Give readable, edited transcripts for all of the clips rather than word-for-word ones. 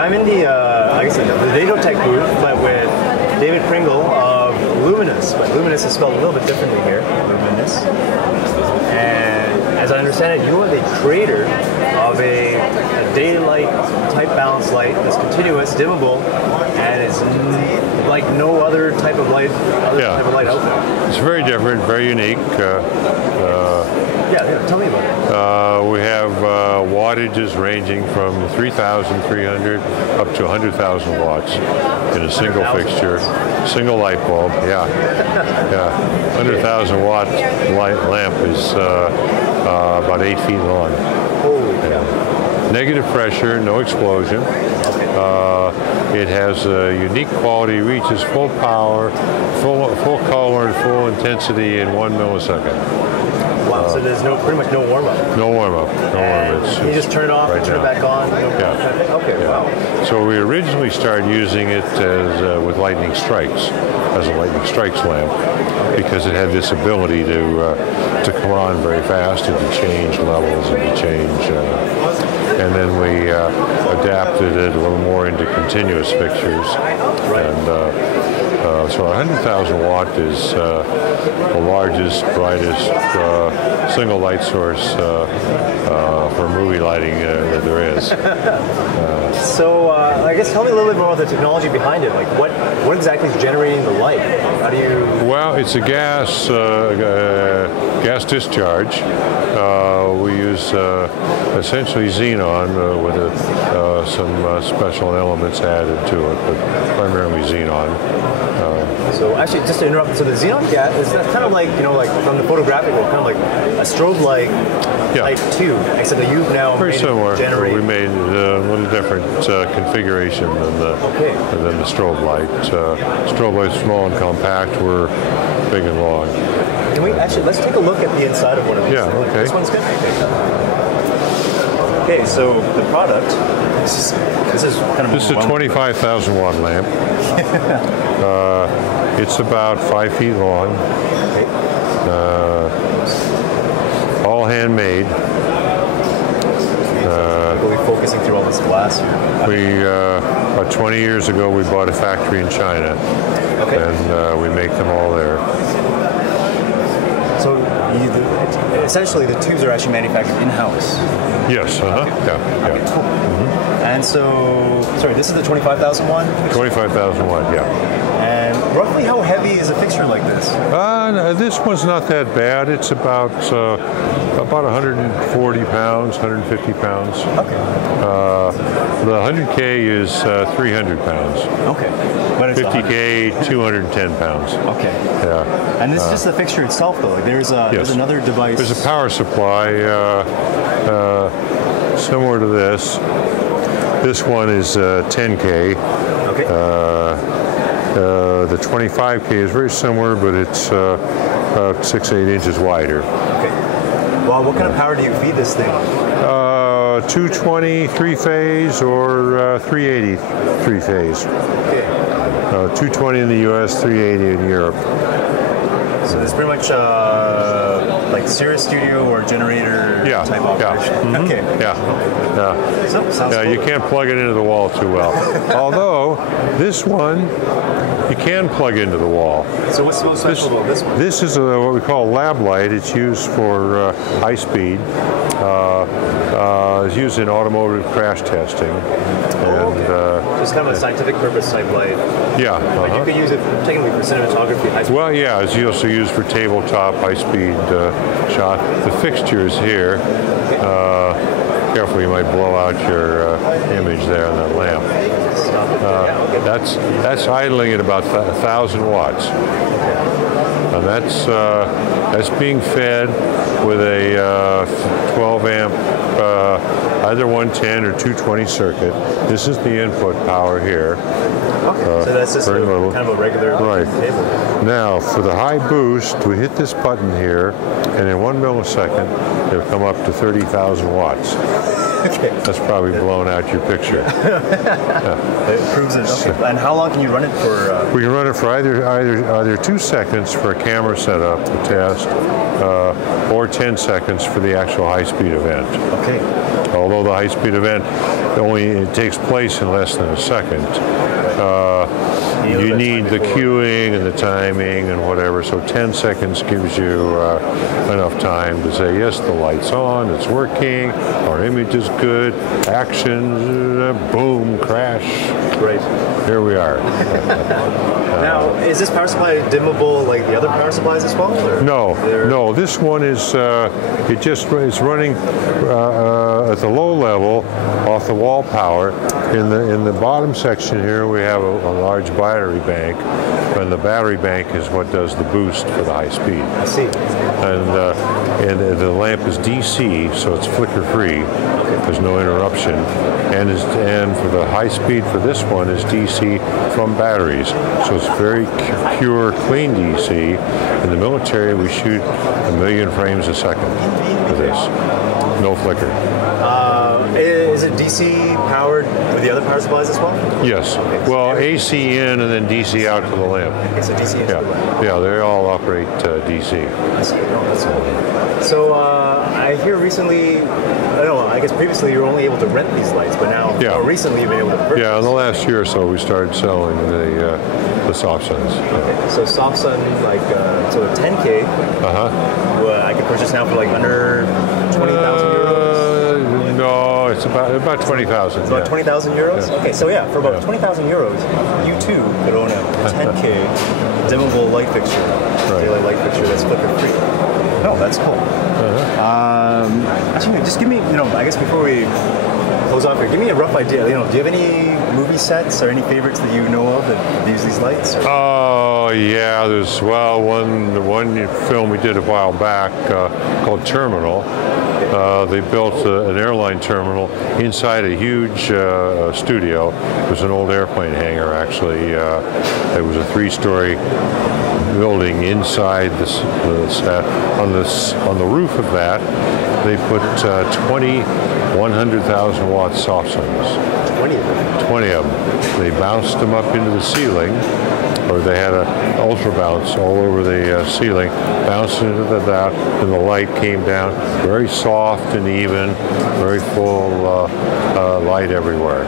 I'm in the, I guess, the Datotech booth, but with David Pringle of Luminys. But Luminys is spelled a little bit differently here, Luminys. And as I understand it, you are the creator of a daylight type balance light that's continuous, dimmable, and is like no other type of light, type of light out there. It's very different, very unique. Yeah, tell me about it. We have wattages ranging from 3,300 up to 100,000 watts in a single fixture, single light bulb. Yeah, yeah. 100,000 watt light lamp is about 8 feet long. Yeah. Negative pressure, no explosion. It has a unique quality, reaches full power, full color, and full intensity in 1 millisecond. Wow, so there's pretty much no warm-up? No warm-up, no warm-up. You just turn it off and turn it back on? Yeah. Okay, wow. So we originally started using it as with lightning strikes, as a lightning strikes lamp, because it had this ability to come on very fast and to change levels and to change, and then we adapted it a little more into continuous fixtures. And so 100,000 watt is the largest, brightest single light source for movie lighting that there is. So I guess tell me a little bit more about the technology behind it. Like what exactly is generating the light? How do you? Well, it's a gas discharge. We use essentially xenon with some special elements added to it, but primarily xenon. So actually, just to interrupt, so the xenon gas is that kind of like, like from the photographic world, kind of like a strobe light type 2, except that you've now very made similar. It generate. We made a little different configuration than the strobe light. Strobe light's small and compact. We're big and long. Can we actually, let's take a look at the inside of one of these. Yeah, okay. This one's good. Okay, so the product, this is kind of... This is a 25,000 watt lamp. It's about 5 feet long. Okay. All handmade. We're focusing through all this glass here. About 20 years ago, we bought a factory in China, and we make them all there. So essentially, the tubes are actually manufactured in-house. Yes. Yeah. Cool. And so, sorry, this is the 25,000 one? 25,000 watt, yeah. And roughly how heavy is a fixture like this? This one's not that bad. It's about 140 pounds, 150 pounds. Okay. The 100K is 300 pounds. Okay. But it's 50K, 210 pounds. Okay. Yeah. And this is just the fixture itself, though. Like there's another device. There's a power supply similar to this. This one is 10K. Okay. The 25K is very similar, but it's about 6-8 inches wider. Okay. Well, what kind of power do you feed this thing? 220 3-phase or 380 3-phase. Okay. 220 in the U.S., 380 in Europe. So it's pretty much like Cirrus Studio or generator type operation. Yeah. Mm-hmm. Okay. Yeah. Sounds cool. You can't plug it into the wall too well. Although this one, you can plug into the wall. So what's so special about this one? This is what we call lab light. It's used for high speed. It's used in automotive crash testing. Just kind of a scientific purpose type light. Yeah. But you could use it technically for cinematography, high speed. Well, yeah, it's also used for tabletop, high-speed shot. The fixtures here, careful, you might blow out your image there on that lamp. That's idling at about 1,000 watts. And that's being fed with a 12 amp either 110 or 220 circuit. This is the input power here. Okay, so that's just kind of a regular cable. Now, for the high boost, we hit this button here, and in 1 millisecond, it'll come up to 30,000 watts. Okay. That's probably blown out your picture. It proves it. Okay. And how long can you run it for? We can run it for either 2 seconds for a camera setup, the test, or 10 seconds for the actual high-speed event. Okay. Although the high-speed event it takes place in less than a second. You need the queuing and the timing and whatever, so 10 seconds gives you enough time to say, yes, the light's on, it's working, our image is good, action, boom, crash. Right. Here we are. Now, is this power supply dimmable like the other power supplies as well? No. This one is it's running at the low level off the wall power. In the bottom section here, we have a large battery bank, and the battery bank is what does the boost for the high speed. I see. And the lamp is DC, so it's flicker free. There's no interruption, and for the high speed for this one is DC from batteries, so it's very pure, clean DC. In the military, we shoot 1 million frames a second for this. No flicker. Is it DC powered with the other power supplies as well? Yes. Well, AC in and then DC out to the lamp. Okay, so DC into the lamp. Yeah, they all operate DC. I see. No, that's cool. So I hear recently, I guess previously you were only able to rent these lights, but now more recently you've been able to purchase. Yeah, in the last year or so we started selling the soft suns. Okay, so soft sun, like so a 10K, I can purchase now for like under 20,000 euros. No, it's about 20,000. It's about 20,000 euros? Yeah. Okay, so for about 20,000 euros, you too could own a 10K dimmable light fixture, daylight light fixture that's flicker free. No, that's cool. Actually, just give me, I guess before we close off here, give me a rough idea. Do you have any movie sets or any favorites that you know of that use these lights? Oh, yeah. There's one film we did a while back called Terminal. They built an airline terminal inside a huge studio. It was an old airplane hangar, actually. It was a 3-story building inside this on the roof of that. They put 20 100,000 watt soft suns. 20 of them? 20 of them. They bounced them up into the ceiling, or they had an ultra bounce all over the ceiling, bounced into that, and the light came down very soft and even, very full light everywhere.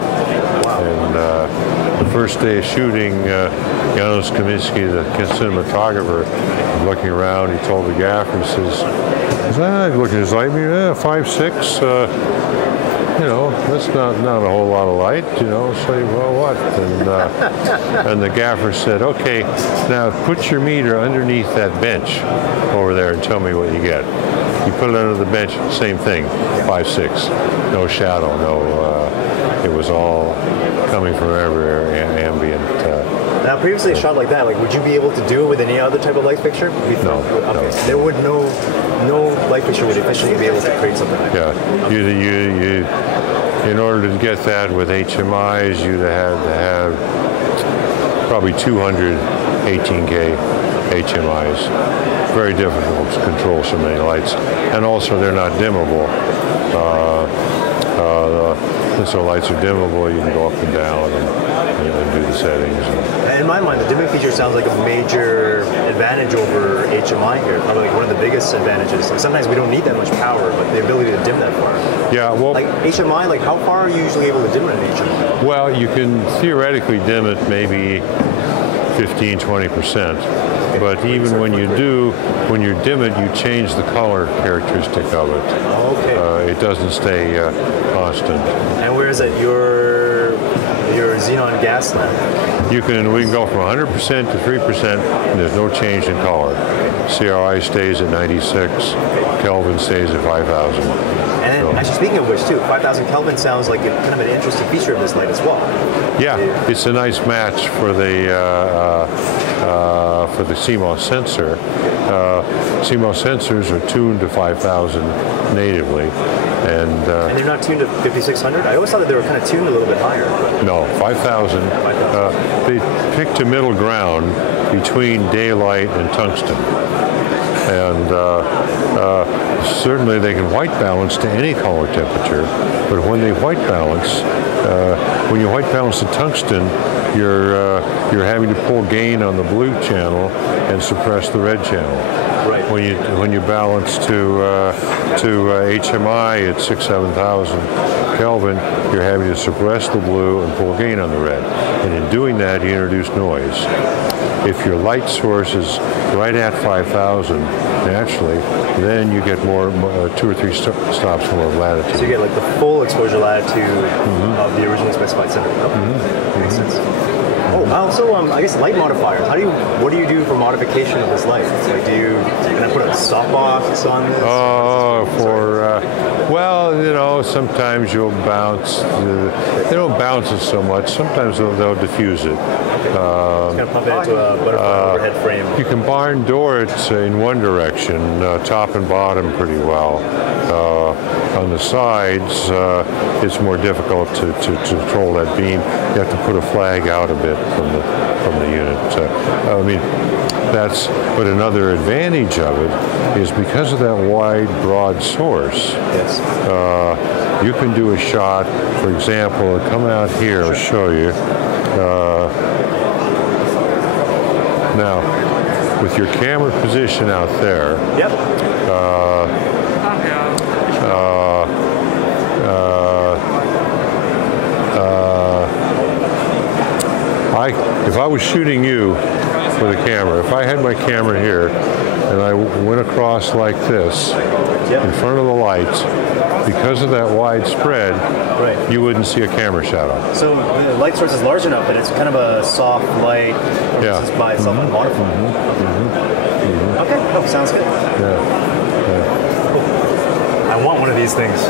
Wow. And the first day of shooting, Janusz Kaminski, the cinematographer, was looking around. He told the gaffer, he says, looking at his light meter, 5, 6, that's not a whole lot of light, so well, what? And the gaffer said, okay, now put your meter underneath that bench over there and tell me what you get. You put it under the bench, same thing, 5, 6, no shadow, it was all coming from everywhere, ambient. Now, previously a shot like that, would you be able to do it with any other type of light fixture? No. Okay. So there would no light fixture would efficiently be able to create something like that. Yeah. In order to get that with HMIs, you'd have to have probably 200 18K HMIs. Very difficult to control so many lights, and also they're not dimmable. So lights are dimmable. You can go up and down and do the settings. In my mind, the dimming feature sounds like a major advantage over HMI here. Probably one of the biggest advantages. Sometimes we don't need that much power, but the ability to dim that far. Yeah, well, HMI, how far are you usually able to dim it in HMI? Well, you can theoretically dim it maybe 15-20%. But even when you dim it, you change the color characteristic of it. Oh, okay. It doesn't stay constant. And where is it? Your xenon gas lamp? We can go from 100% to 3%, and there's no change in color. CRI stays at 96, Kelvin stays at 5,000. And then, actually, speaking of which, too, 5,000 Kelvin sounds like kind of an interesting feature of this light as well. Yeah, it's a nice match for the CMOS sensor. CMOS sensors are tuned to 5,000 natively, and they're not tuned to 5,600. I always thought that they were kind of tuned a little bit higher. No, 5,000. They picked a middle ground between daylight and tungsten, and certainly they can white balance to any color temperature. But when they white balance, when you white balance the tungsten, you're having to pull gain on the blue channel and suppress the red channel. Right. When you balance to HMI at 6,000-7,000 Kelvin, you're having to suppress the blue and pull gain on the red. And in doing that, you introduce noise. If your light source is right at 5,000 naturally, then you get more 2 or 3 stops more of latitude. So you get like the full exposure latitude of the originally specified center. Oh, makes sense. Oh, also, I guess light modifiers. What do you do for modification of this light? Like, can I put a softbox on this? Well, you know, sometimes you'll bounce. They don't bounce it so much. Sometimes they'll diffuse it. It's going to pump it into a butterfly overhead frame. You can barn door it in one direction, top and bottom, pretty well. On the sides, it's more difficult to control that beam. You have to put a flag out a bit from the unit. But another advantage of it is because of that wide, broad source. Yes. You can do a shot, for example, come out here. I'll show you. Now, with your camera position out there. Yep. If I was shooting you with a camera, if I had my camera here and I went across like this in front of the lights, because of that wide spread, you wouldn't see a camera shadow. So the light source is large enough that it's kind of a soft light by itself and modified. Okay, oh, sounds good. I want one of these things.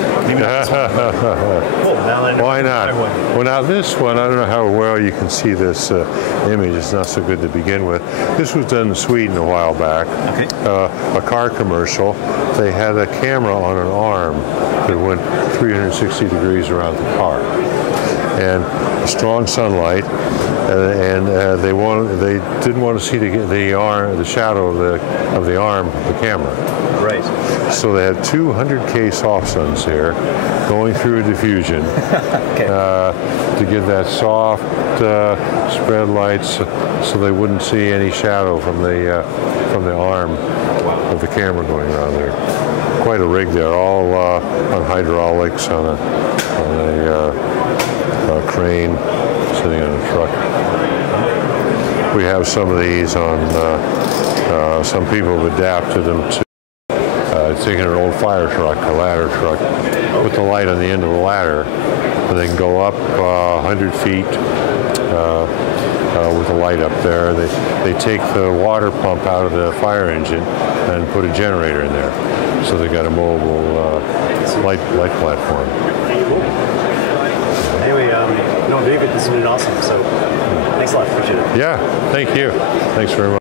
Why not? Well, now this one, I don't know how well you can see this image. It's not so good to begin with. This was done in Sweden a while back. A car commercial. They had a camera on an arm that went 360 degrees around the car, and strong sunlight. And they didn't want to see the shadow of the arm of the camera. Right. So they had 200K soft suns here, going through a diffusion to give that soft spread lights, so they wouldn't see any shadow from the arm of the camera going around there. Quite a rig there, all on hydraulics on a crane sitting on a truck. We have some of these on. Some people have adapted them to. Taking an old fire truck, a ladder truck, put the light on the end of the ladder, and they can go up 100 feet with the light up there. They take the water pump out of the fire engine and put a generator in there. So they got a mobile light platform. Anyway, David, this has been awesome. So thanks a lot. Appreciate it. Yeah, thank you. Thanks very much.